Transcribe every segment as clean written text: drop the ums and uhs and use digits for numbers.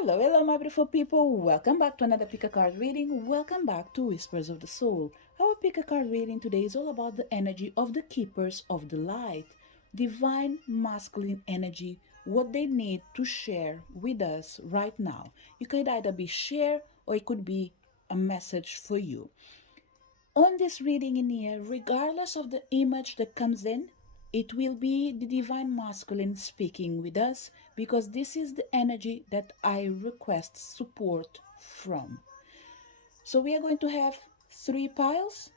Hello, hello, my beautiful people. Welcome back to another pick a card reading. Welcome back to Whispers of the Soul. Our pick a card reading today is all about the energy of the keepers of the light, divine masculine energy, what they need to share with us right now. It could either be share or it could be a message for you. On this reading in here, regardless of the image that comes in, it will be the divine masculine speaking with us because this is the energy that I request support from. So we are going to have three piles.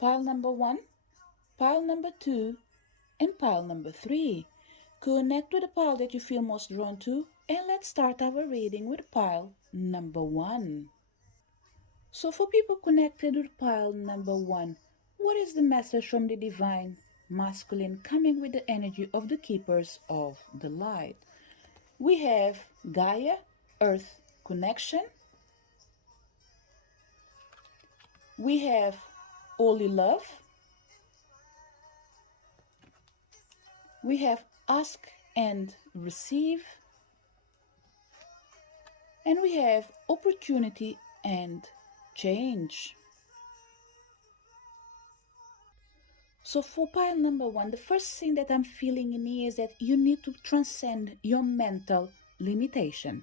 Pile number one, pile number two, and pile number three. Connect with the pile that you feel most drawn to, and let's start our reading with pile number one. So, for people connected with pile number one, what is the message from the divine masculine coming with the energy of the keepers of the light? We have Gaia, Earth connection. We have Holy Love. We have Ask and Receive. And we have Opportunity and Change. So for pile number one, the first thing that I'm feeling in here is that you need to transcend your mental limitation.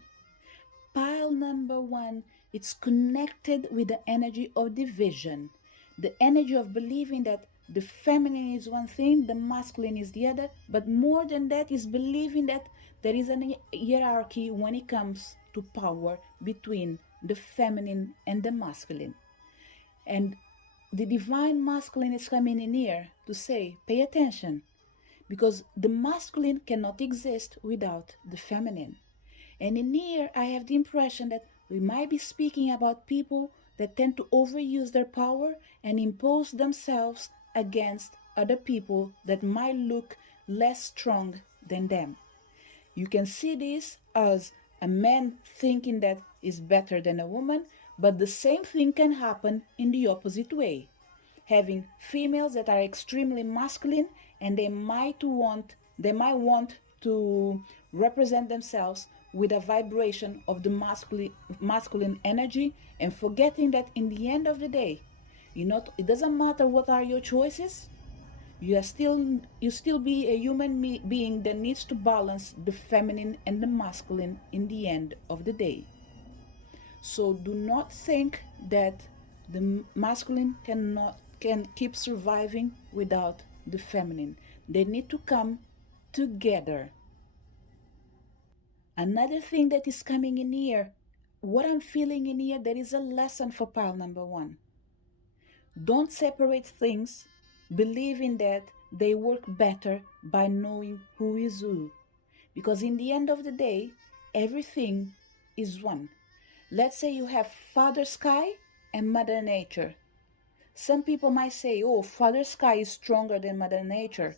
Pile number one, it's connected with the energy of division, the energy of believing that the feminine is one thing, the masculine is the other, but more than that is believing that there is a hierarchy when it comes to power between the feminine and the masculine. And the divine masculine is coming in here to say, pay attention, because the masculine cannot exist without the feminine. And in here, I have the impression that we might be speaking about people that tend to overuse their power and impose themselves against other people that might look less strong than them. You can see this as a man thinking that is better than a woman, but the same thing can happen in the opposite way. Having females that are extremely masculine and they might want to represent themselves with a vibration of the masculine energy, and forgetting that in the end of the day, it doesn't matter what are your choices. You still be a human being that needs to balance the feminine and the masculine in the end of the day. So do not think that the masculine can keep surviving without the feminine. They need to come together. Another thing that is coming in here, what I'm feeling in here, there is a lesson for pile number one. Don't separate things, believing that they work better by knowing who is who. Because in the end of the day, everything is one. Let's say you have Father Sky and Mother Nature. Some people might say, oh, Father Sky is stronger than Mother Nature.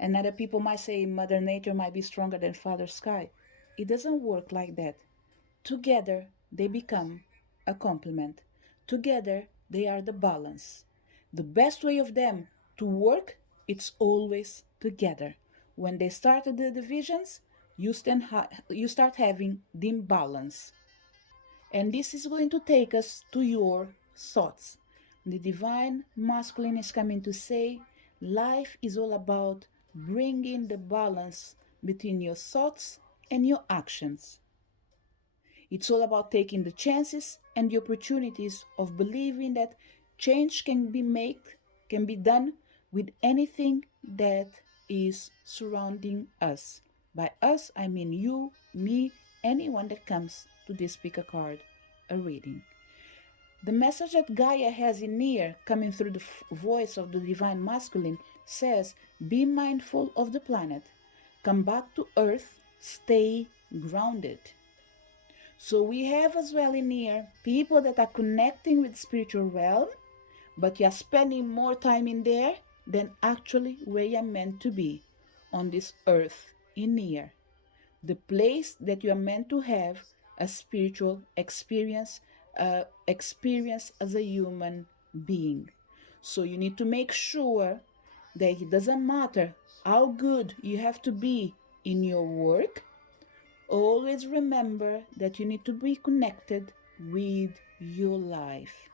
And other people might say Mother Nature might be stronger than Father Sky. It doesn't work like that. Together, they become a complement. Together, they are the balance. The best way of them to work, it's always together. When they started the divisions, you start having the imbalance. And this is going to take us to your thoughts. The divine masculine is coming to say life is all about bringing the balance between your thoughts and your actions. It's all about taking the chances and the opportunities of believing that change can be done with anything that is surrounding us. By us, I mean you, me, anyone that comes to this speaker card, a reading. The message that Gaia has in here, coming through the voice of the divine masculine, says, be mindful of the planet, come back to earth, stay grounded. So we have as well in here people that are connecting with spiritual realm, but you're spending more time in there than actually where you're meant to be, on this earth in here. The place that you are meant to have a spiritual experience as a human being. So you need to make sure that it doesn't matter how good you have to be in your work Always remember that you need to be connected with your life.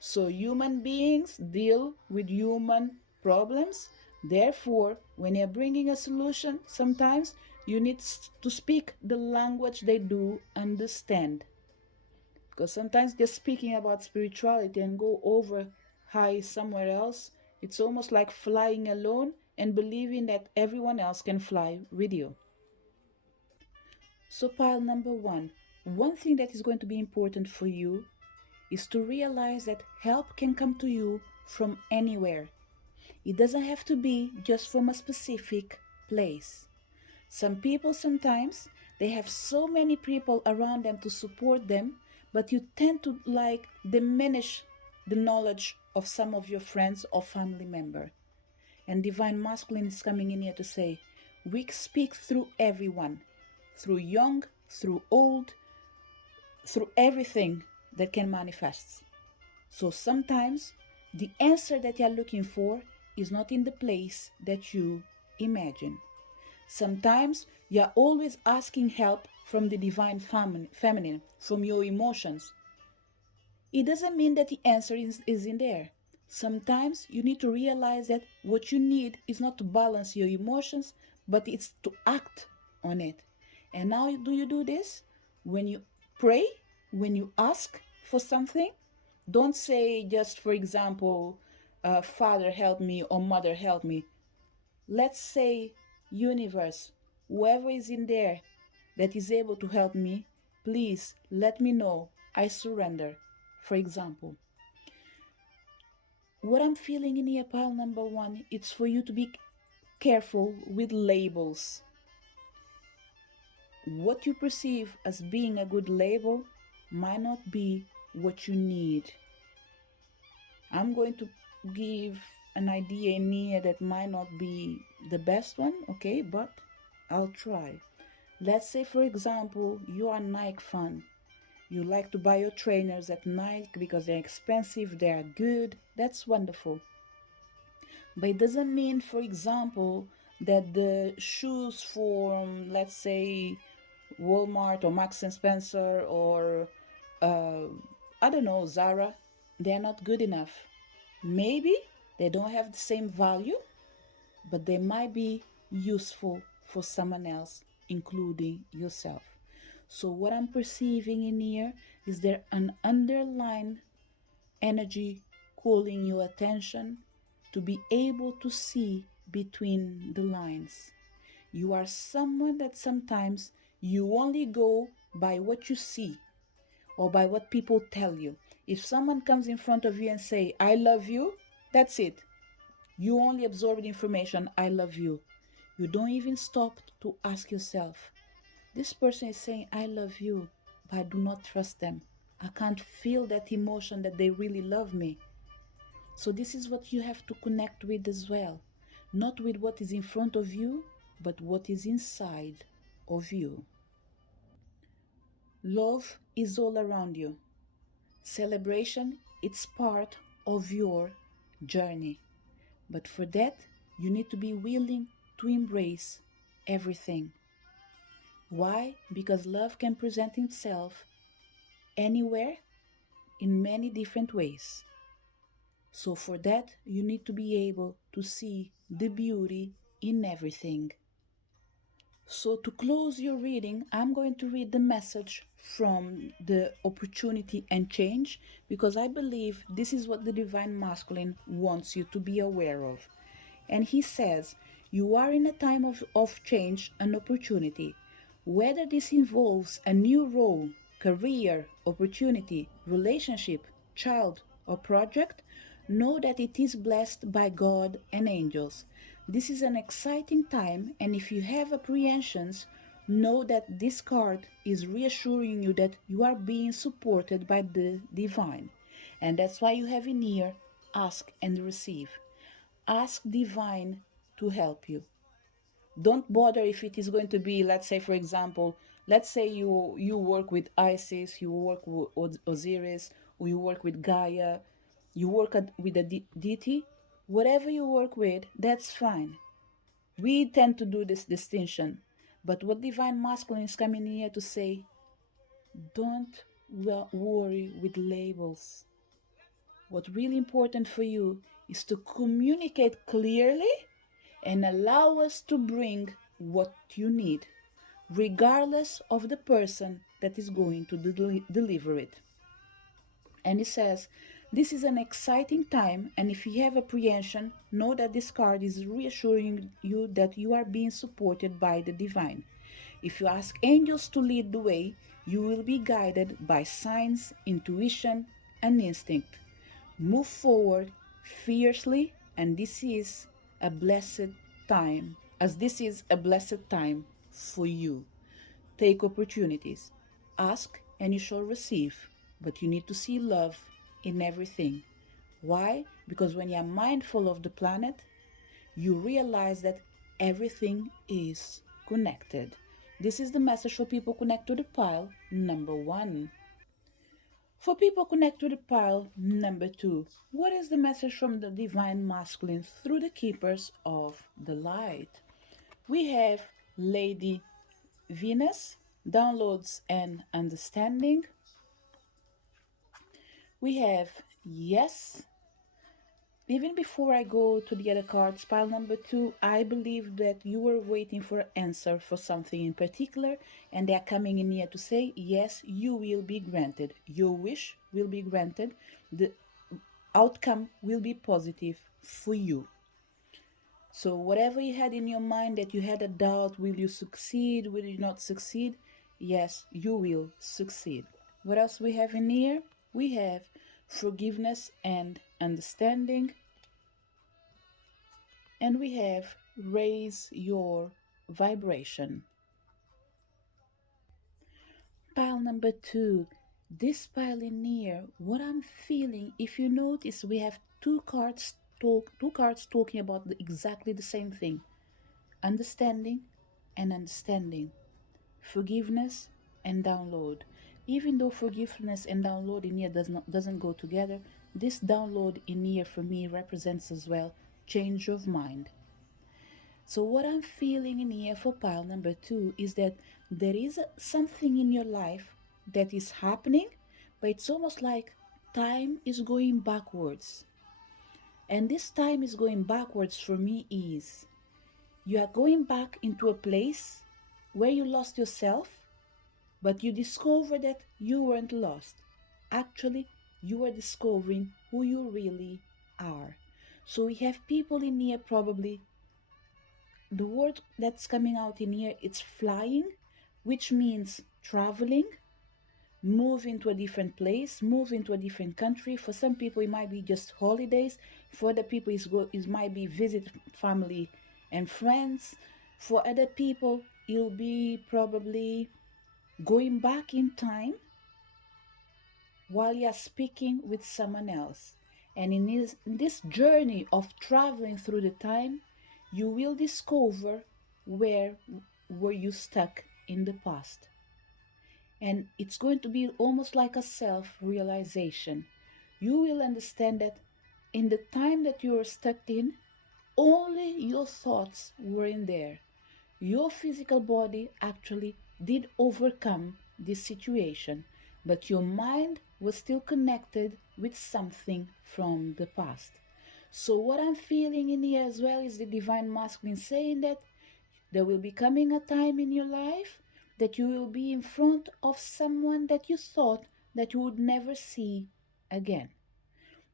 So human beings deal with human problems. Therefore, when you're bringing a solution, sometimes you need to speak the language they do understand. Because sometimes just speaking about spirituality and go over high somewhere else, it's almost like flying alone and believing that everyone else can fly with you. So, pile number one thing that is going to be important for you is to realize that help can come to you from anywhere. It doesn't have to be just from a specific place. Some people sometimes they have so many people around them to support them, but you tend to like diminish the knowledge of some of your friends or family member. And divine masculine is coming in here to say, we speak through everyone, through young, through old, through everything that can manifest. So sometimes the answer that you're looking for is not in the place that you imagine. Sometimes you're always asking help from the divine feminine, from your emotions. It doesn't mean that the answer is in there. Sometimes you need to realize that what you need is not to balance your emotions, but it's to act on it. And how do you do this? When you pray, when you ask for something, don't say just, for example, Father help me or Mother help me. Let's say, universe, whoever is in there that is able to help me, please let me know. I surrender. For example, what I'm feeling in here, pile number one, it's for you to be careful with labels. What you perceive as being a good label might not be what you need. I'm going to give an idea in here that might not be the best one, okay, but I'll try. Let's say, for example, you are a Nike fan. You like to buy your trainers at Nike because they're expensive, they're good. That's wonderful. But it doesn't mean, for example, that the shoes from, let's say, Walmart or Marks and Spencer or, uh, I don't know, Zara, they're not good enough. Maybe they don't have the same value, but they might be useful for someone else, including yourself. So, what I'm perceiving in here is there an underlying energy calling your attention to be able to see between the lines. You are someone that sometimes you only go by what you see or by what people tell you. If someone comes in front of you and say, I love you, that's it. You only absorb the information, I love you. You don't even stop to ask yourself, this person is saying, I love you, but I do not trust them. I can't feel that emotion that they really love me. So, this is what you have to connect with as well. Not with what is in front of you, but what is inside of you. Love is all around you. Celebration, it's part of your journey. But for that, you need to be willing to embrace everything. Why? Because love can present itself anywhere in many different ways. So, for that, you need to be able to see the beauty in everything. So, to close your reading, I'm going to read the message from the opportunity and change because I believe this is what the divine masculine wants you to be aware of. And he says, you are in a time of change and opportunity. Whether this involves a new role, career, opportunity, relationship, child, or project, know that it is blessed by God and angels. This is an exciting time, and if you have apprehensions, know that this card is reassuring you that you are being supported by the divine. And that's why you have in here ask and receive. Ask divine to help you. Don't bother if it is going to be, let's say, for example, let's say you work with Isis, you work with Osiris, or you work with Gaia, you work with a deity. Whatever you work with, that's fine. We tend to do this distinction, But what divine masculine is coming here to say, don't worry with labels. What's really important for you is to communicate clearly and allow us to bring what you need, regardless of the person that is going to deliver it. And it says, this is an exciting time, and if you have apprehension, know that this card is reassuring you that you are being supported by the divine. If you ask angels to lead the way, you will be guided by signs, intuition, and instinct. Move forward fiercely, and this is a blessed time, as this is a blessed time for you. Take opportunities. Ask and you shall receive, but you need to see love in everything. Why? Because when you are mindful of the planet, you realize that everything is connected. This is the message for people connect to the pile, number one. For people connect to the pile, number two, what is the message from the divine masculine through the keepers of the light? We have Lady Venus, downloads and understanding. We have yes. Even before I go to the other cards, pile number two, I believe that you were waiting for an answer for something in particular, and they are coming in here to say, yes, you will be granted. Your wish will be granted. The outcome will be positive for you. So, whatever you had in your mind that you had a doubt, will you succeed, will you not succeed? Yes, you will succeed. What else we have in here? We have forgiveness and understanding. And we have raise your vibration. Pile number two. This pile in here, what I'm feeling, if you notice, we have two cards talking about exactly the same thing. Understanding and understanding. Forgiveness and download. Even though forgiveness and download in here doesn't go together, this download in here for me represents as well change of mind. So what I'm feeling in here for pile number two is that there is something in your life that is happening, but it's almost like time is going backwards. And this time is going backwards for me is you are going back into a place where you lost yourself, but you discover that you weren't lost. Actually, you are discovering who you really are. So we have people in here, probably the word that's coming out in here, it's flying, which means traveling, move into a different place, move into a different country. For some people it might be just holidays, for other people it might be visit family and friends, for other people it'll be probably going back in time while you're speaking with someone else. And in this journey of traveling through the time, you will discover where were you stuck in the past. And it's going to be almost like a self-realization. You will understand that in the time that you are stuck in, only your thoughts were in there. Your physical body actually did overcome this situation, but your mind was still connected with something from the past. So, what I'm feeling in here as well is the divine masculine saying that there will be coming a time in your life that you will be in front of someone that you thought that you would never see again.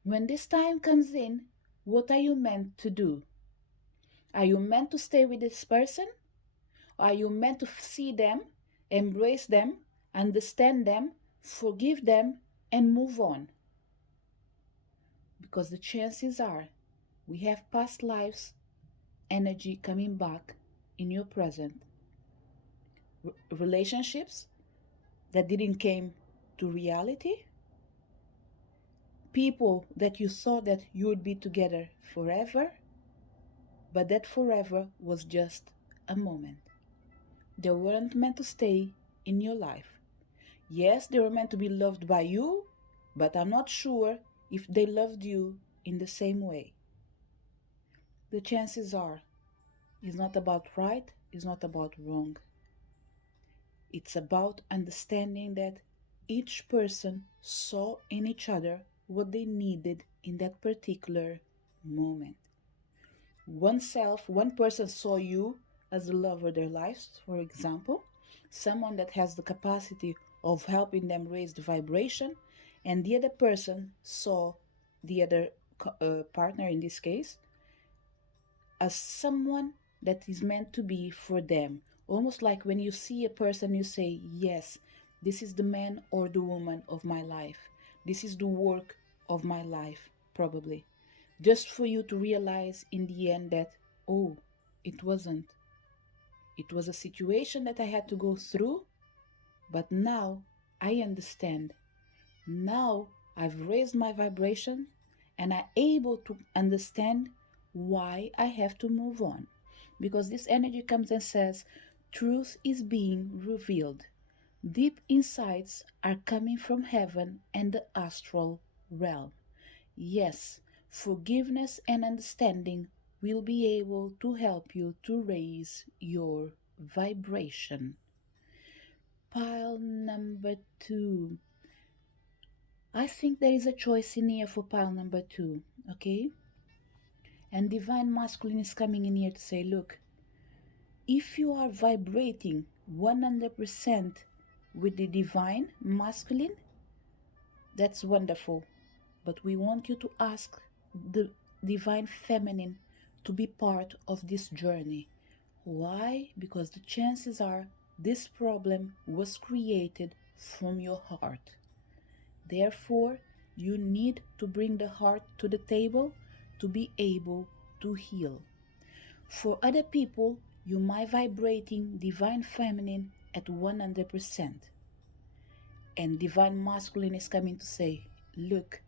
When this time comes in, what are you meant to do? Are you meant to stay with this person? Are you meant to see them, embrace them, understand them, forgive them, and move on? Because the chances are we have past lives energy coming back in your present. Relationships that didn't came to reality. People that you thought that you would be together forever, but that forever was just a moment. They weren't meant to stay in your life. Yes, they were meant to be loved by you, but I'm not sure if they loved you in the same way. The chances are it's not about right, it's not about wrong. It's about understanding that each person saw in each other what they needed in that particular moment. One person saw you as the love of their lives, for example, someone that has the capacity of helping them raise the vibration, and the other person saw the other partner in this case as someone that is meant to be for them. Almost like when you see a person, you say, yes, this is the man or the woman of my life. This is the work of my life, probably. Just for you to realize in the end that, oh, it wasn't. It was a situation that I had to go through, but now I understand. Now I've raised my vibration and I'm able to understand why I have to move on. Because this energy comes and says, truth is being revealed. Deep insights are coming from heaven and the astral realm. Yes, forgiveness and understanding will be able to help you to raise your vibration. Pile number 2. I think there is a choice in here for pile number 2, okay? And divine masculine is coming in here to say, look, if you are vibrating 100% with the divine masculine, that's wonderful. But we want you to ask the divine feminine to be part of this journey. Why? Because the chances are this problem was created from your heart. Therefore, you need to bring the heart to the table to be able to heal. For other people, you might vibrating divine feminine at 100%. And divine masculine is coming to say, look,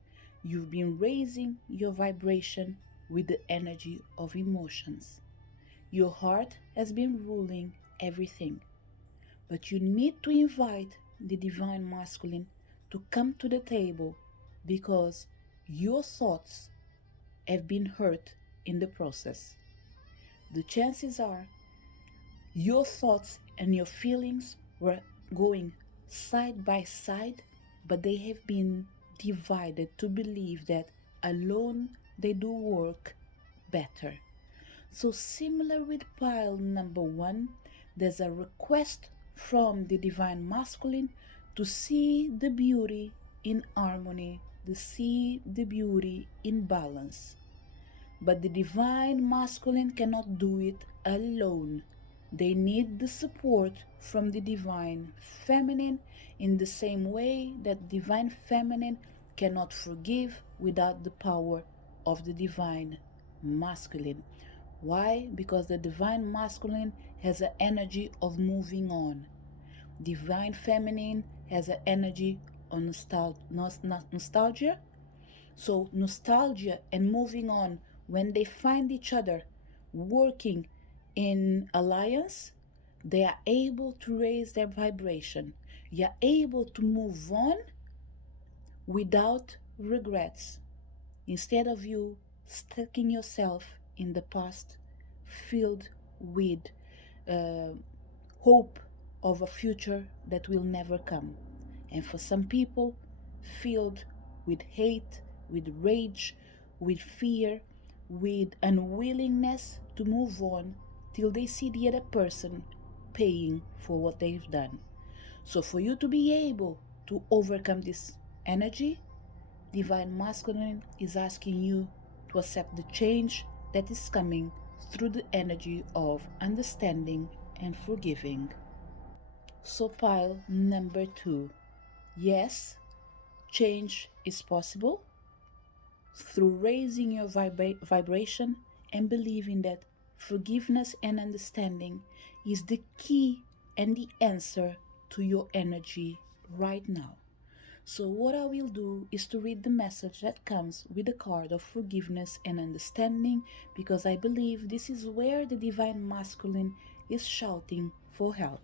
you've been raising your vibration with the energy of emotions. Your heart has been ruling everything. But you need to invite the divine masculine to come to the table because your thoughts have been hurt in the process. The chances are your thoughts and your feelings were going side by side, but they have been divided to believe that alone they do work better. So, similar with pile number 1, there's a request from the divine masculine to see the beauty in harmony, to see the beauty in balance. But the divine masculine cannot do it alone. They need the support from the divine feminine in the same way that divine feminine cannot forgive without the power of the divine masculine. Why? Because the divine masculine has an energy of moving on. Divine feminine has an energy of nostalgia. So nostalgia and moving on, when they find each other working in alliance, they are able to raise their vibration. You're able to move on without regrets. Instead of you stucking yourself in the past, filled with uh, hope of a future that will never come. And for some people, filled with hate, with rage, with fear, with unwillingness to move on till they see the other person paying for what they've done. So, for you to be able to overcome this energy, divine masculine is asking you to accept the change that is coming through the energy of understanding and forgiving. So, pile number 2. Yes, change is possible through raising your vibration and believing that forgiveness and understanding is the key and the answer to your energy right now. So, what I will do is to read the message that comes with the card of forgiveness and understanding, because I believe this is where the divine masculine is shouting for help.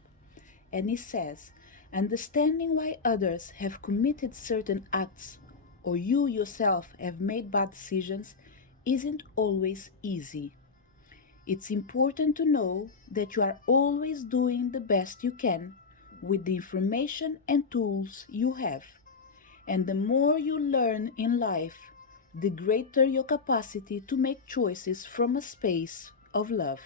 And it says, understanding why others have committed certain acts or you yourself have made bad decisions isn't always easy. It's important to know that you are always doing the best you can with the information and tools you have. And the more you learn in life, the greater your capacity to make choices from a space of love.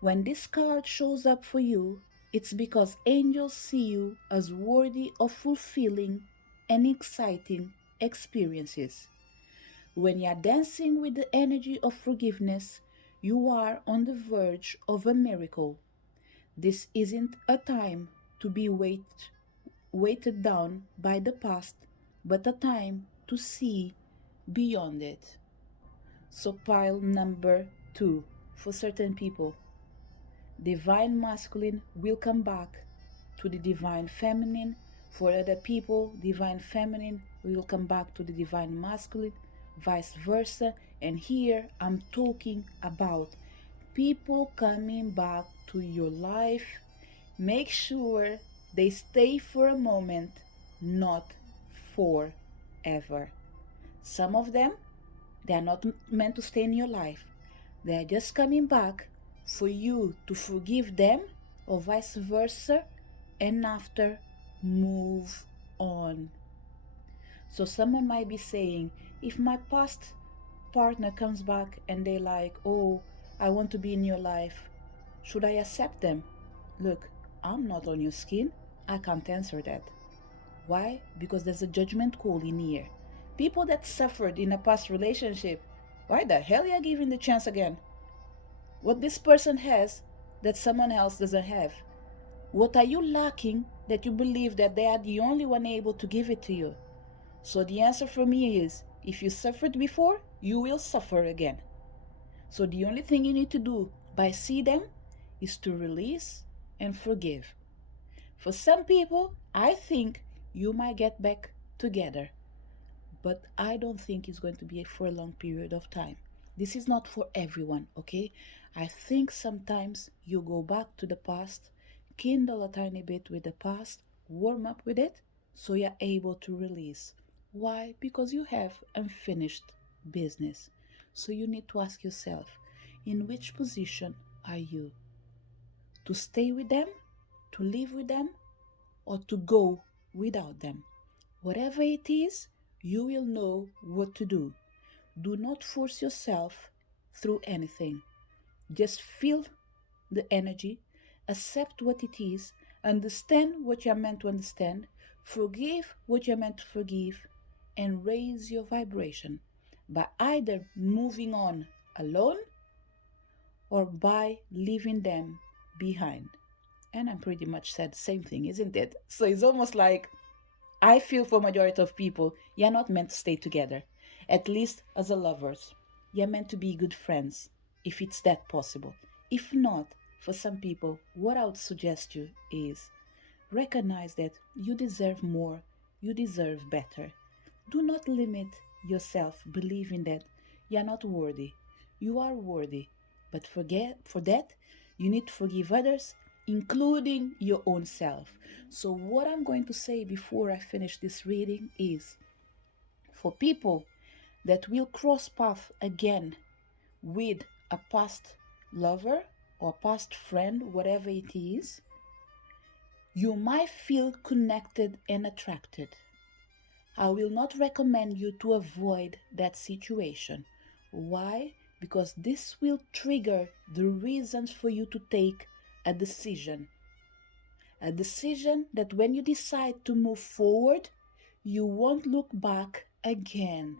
When this card shows up for you, it's because angels see you as worthy of fulfilling and exciting experiences. When you are dancing with the energy of forgiveness, you are on the verge of a miracle. This isn't a time to be weighted down by the past, but a time to see beyond it. So, pile number two for certain people, divine masculine will come back to the divine feminine. For other people, divine feminine will come back to the divine masculine, vice versa. And here I'm talking about people coming back to your life. Make sure they stay for a moment, not forever. Some of them, they are not meant to stay in your life. They are just coming back for you to forgive them or vice versa, and after move on. So someone might be saying, if my past partner comes back and they like, oh, I want to be in your life, should I accept them? Look, I'm not on your skin. I can't answer that. Why? Because there's a judgment call in here. People that suffered in a past relationship, why the hell are you giving the chance again? What this person has that someone else doesn't have? What are you lacking that you believe that they are the only one able to give it to you? So the answer for me is, if you suffered before, you will suffer again. So the only thing you need to do by see them is to release and forgive. For some people, I think you might get back together, but I don't think it's going to be for a long period of time. This is not for everyone, okay? I think sometimes you go back to the past, kindle a tiny bit with the past, warm up with it, so you're able to release. Why? Because you have unfinished business. So you need to ask yourself, in which position are you? To stay with them, to live with them, or to go without them? Whatever it is, you will know what to do. Do not force yourself through anything. Just feel the energy, accept what it is, understand what you're meant to understand, forgive what you're meant to forgive, and raise your vibration by either moving on alone or by leaving them behind. And I'm pretty much said the same thing, isn't it? So it's almost like I feel for majority of people, you're not meant to stay together, at least as a lovers. You're meant to be good friends, if it's that possible. If not, for some people, what I would suggest you is recognize that you deserve more, you deserve better. Do not limit yourself believing that you're not worthy. You are worthy, but for that, you need to forgive others, including your own self. So, what I'm going to say before I finish this reading is for people that will cross path again with a past lover or past friend, whatever it is, you might feel connected and attracted. I will not recommend you to avoid that situation. Why? Because this will trigger the reasons for you to take a decision. A decision that when you decide to move forward, you won't look back again.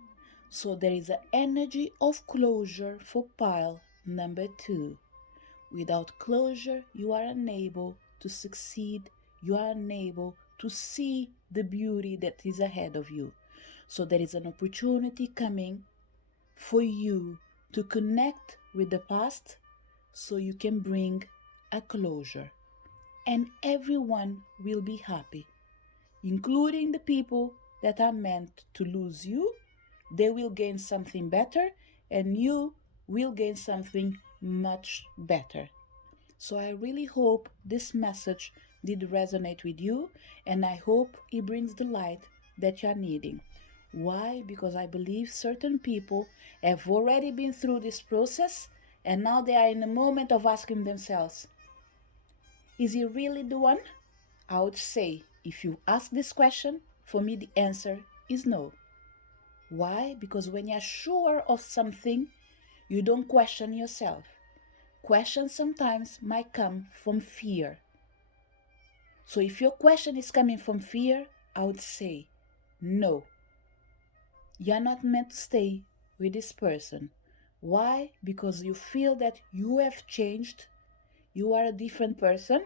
So there is an energy of closure for pile number 2. Without closure, you are unable to succeed. You are unable to see the beauty that is ahead of you. So there is an opportunity coming for you to connect with the past so you can bring a closure. And everyone will be happy, including the people that are meant to lose you. They will gain something better, and you will gain something much better. So I really hope this message did resonate with you, and I hope it brings the light that you are needing. Why? Because I believe certain people have already been through this process, and now they are in a moment of asking themselves, is he really the one? I would say, if you ask this question, for me the answer is no. Why? Because when you're sure of something, you don't question yourself. Questions sometimes might come from fear. So if your question is coming from fear, I would say no. You're not meant to stay with this person. Why? Because you feel that you have changed, you are a different person,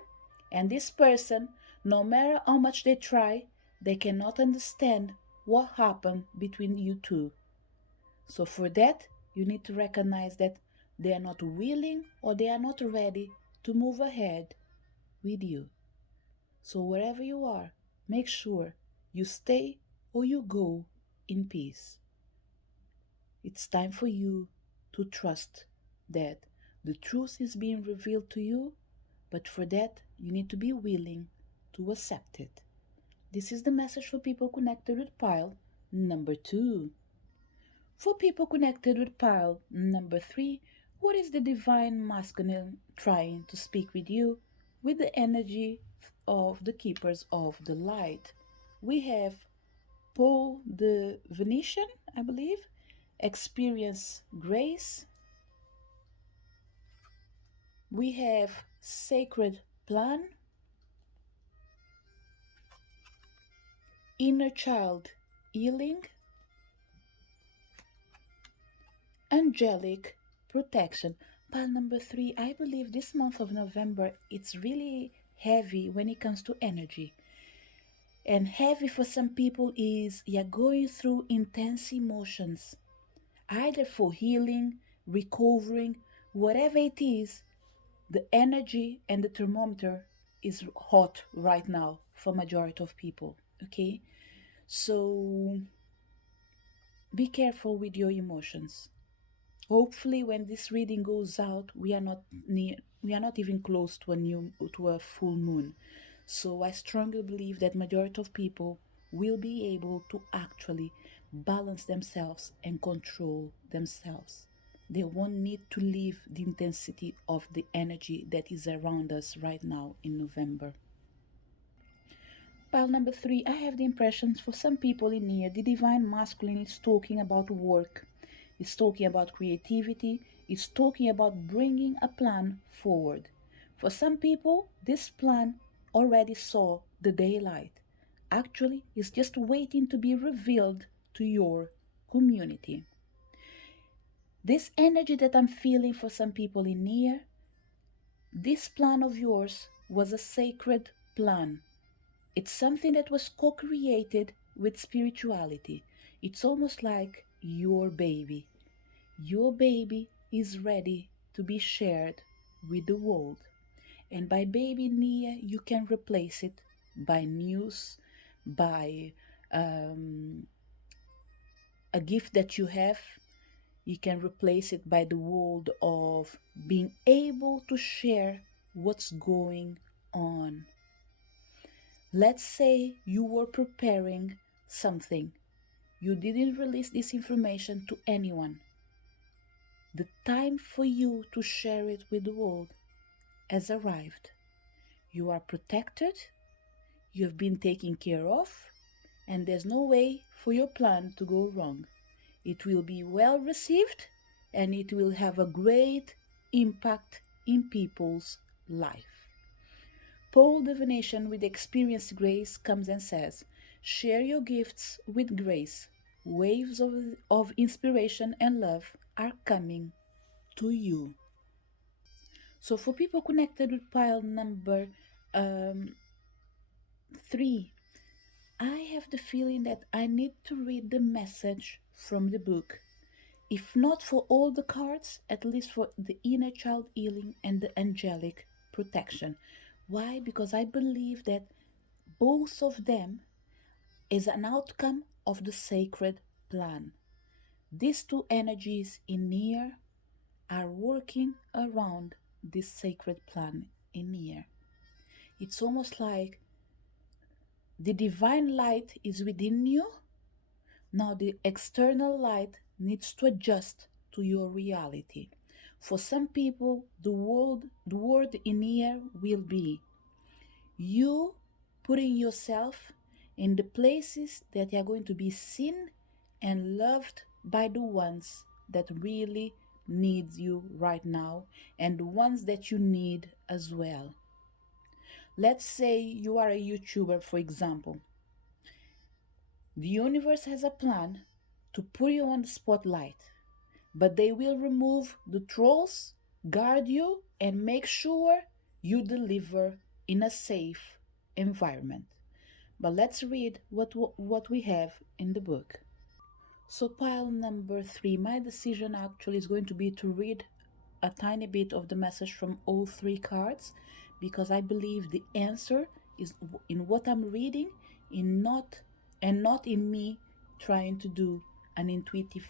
and this person, no matter how much they try, they cannot understand what happened between you two. So for that, you need to recognize that they are not willing or they are not ready to move ahead with you. So wherever you are, make sure you stay or you go in peace. It's time for you to trust that the truth is being revealed to you, but for that, you need to be willing to accept it. This is the message for people connected with pile number 2. For people connected with pile number 3, what is the divine masculine trying to speak with you with the energy of the keepers of the light? We have Paul the Venetian, I believe, experience grace. We have sacred plan, inner child healing, angelic protection. Pile number 3, I believe this month of November it's really heavy when it comes to energy. And heavy for some people is you're going through intense emotions, either for healing, recovering, whatever it is. The energy and the thermometer is hot right now for majority of people. Okay, so be careful with your emotions. Hopefully when this reading goes out, we are not even close to a full moon. So I strongly believe that majority of people will be able to actually balance themselves and control themselves. They won't need to leave the intensity of the energy that is around us right now in November. Pile number 3, I have the impressions for some people in here, the divine masculine is talking about work, it's talking about creativity, it's talking about bringing a plan forward. For some people, this plan already saw the daylight. Actually, it's just waiting to be revealed to your community. This energy that I'm feeling for some people in here, this plan of yours was a sacred plan. It's something that was co created with spirituality. It's almost like your baby. Your baby is ready to be shared with the world. And by baby Nia, you can replace it by news, by a gift that you have. You can replace it by the world of being able to share what's going on. Let's say you were preparing something. You didn't release this information to anyone. The time for you to share it with the world has arrived. You are protected, you have been taken care of, and there's no way for your plan to go wrong. It will be well received and it will have a great impact in people's life. Paul Divination with experienced grace comes and says, share your gifts with grace. Waves of inspiration and love are coming to you. So for people connected with pile number 3, I have the feeling that I need to read the message from the book. If not for all the cards, at least for the inner child healing and the angelic protection. Why? Because I believe that both of them is an outcome of the sacred plan. These two energies in here are working around this sacred plan in here. It's almost like the divine light is within you. Now the external light needs to adjust to your reality. For some people, the word in here will be you putting yourself in the places that are going to be seen and loved by the ones that really needs you right now and the ones that you need as well. Let's say you are a YouTuber, for example. The universe has a plan to put you on the spotlight, but they will remove the trolls, guard you, and make sure you deliver in a safe environment. But let's read what we have in the book. So, pile number three, my decision actually is going to be to read a tiny bit of the message from all three cards because I believe the answer is in what I'm reading, in not and not in me trying to do an intuitive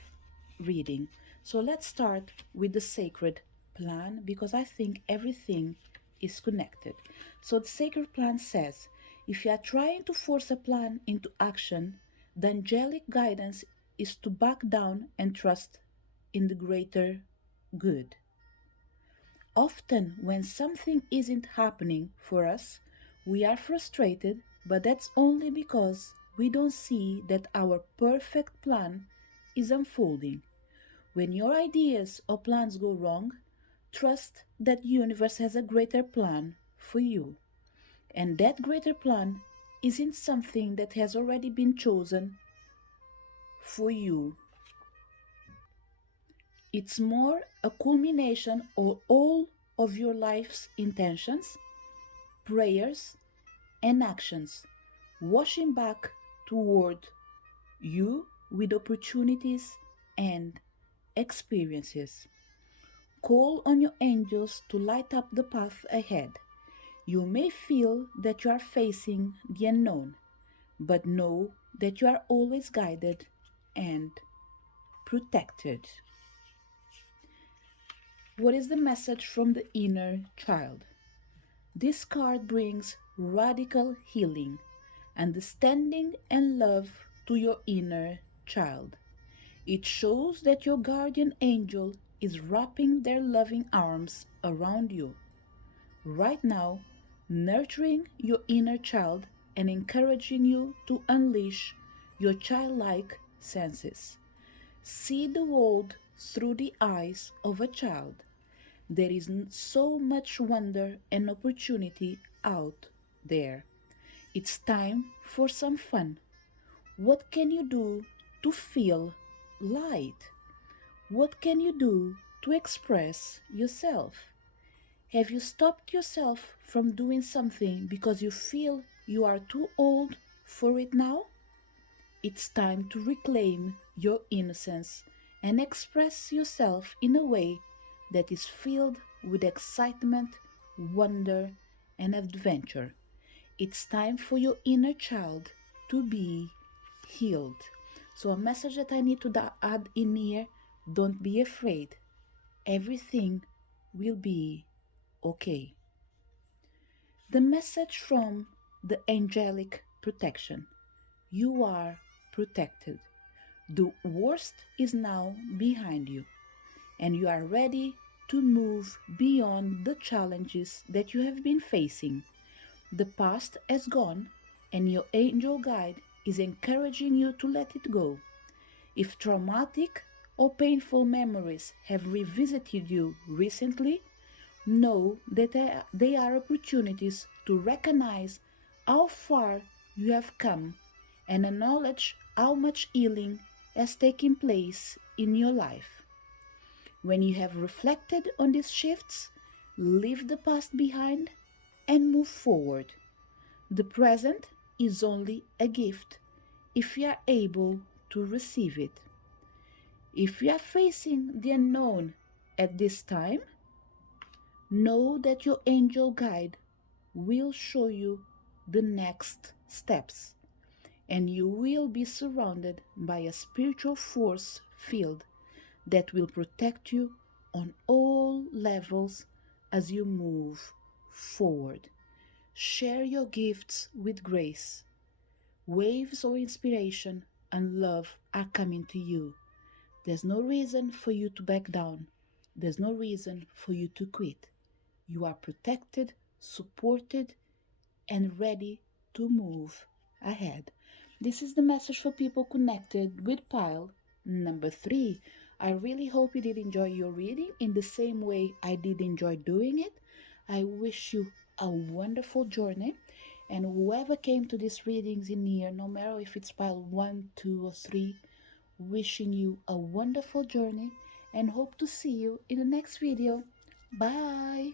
reading. So let's start with the sacred plan because I think everything is connected. So the sacred plan says if you are trying to force a plan into action, the angelic guidance is to back down and trust in the greater good. Often, when something isn't happening for us, we are frustrated, but that's only because we don't see that our perfect plan is unfolding. When your ideas or plans go wrong, trust that the universe has a greater plan for you. And that greater plan isn't something that has already been chosen for you. It's more a culmination of all of your life's intentions, prayers, and actions, washing back toward you with opportunities and experiences. Call on your angels to light up the path ahead. You may feel that you are facing the unknown, but know that you are always guided and protected. What is the message from the inner child? This card brings radical healing, understanding, and love to your inner child. It shows that your guardian angel is wrapping their loving arms around you right now, nurturing your inner child and encouraging you to unleash your childlike senses. See the world through the eyes of a child. There is so much wonder and opportunity out there. It's time for some fun. What can you do to feel light? What can you do to express yourself? Have you stopped yourself from doing something because you feel you are too old for it now? It's time to reclaim your innocence and express yourself in a way that is filled with excitement, wonder, and adventure. It's time for your inner child to be healed. So, a message that I need to add in here: don't be afraid. Everything will be okay. The message from the angelic protection: you are protected. The worst is now behind you, and you are ready to move beyond the challenges that you have been facing. The past has gone, and your angel guide is encouraging you to let it go. If traumatic or painful memories have revisited you recently, know that they are opportunities to recognize how far you have come and acknowledge how much healing has taken place in your life. When you have reflected on these shifts, leave the past behind and move forward. The present is only a gift if you are able to receive it. If you are facing the unknown at this time, know that your angel guide will show you the next steps, and you will be surrounded by a spiritual force field that will protect you on all levels as you move forward. Share your gifts with grace. Waves of inspiration and love are coming to you. There's no reason for you to back down. There's no reason for you to quit. You are protected, supported, and ready to move ahead. This is the message for people connected with pile number 3. I really hope you did enjoy your reading in the same way I did enjoy doing it. I wish you a wonderful journey. And whoever came to these readings in here, no matter if it's pile 1, 2, or 3, wishing you a wonderful journey and hope to see you in the next video. Bye.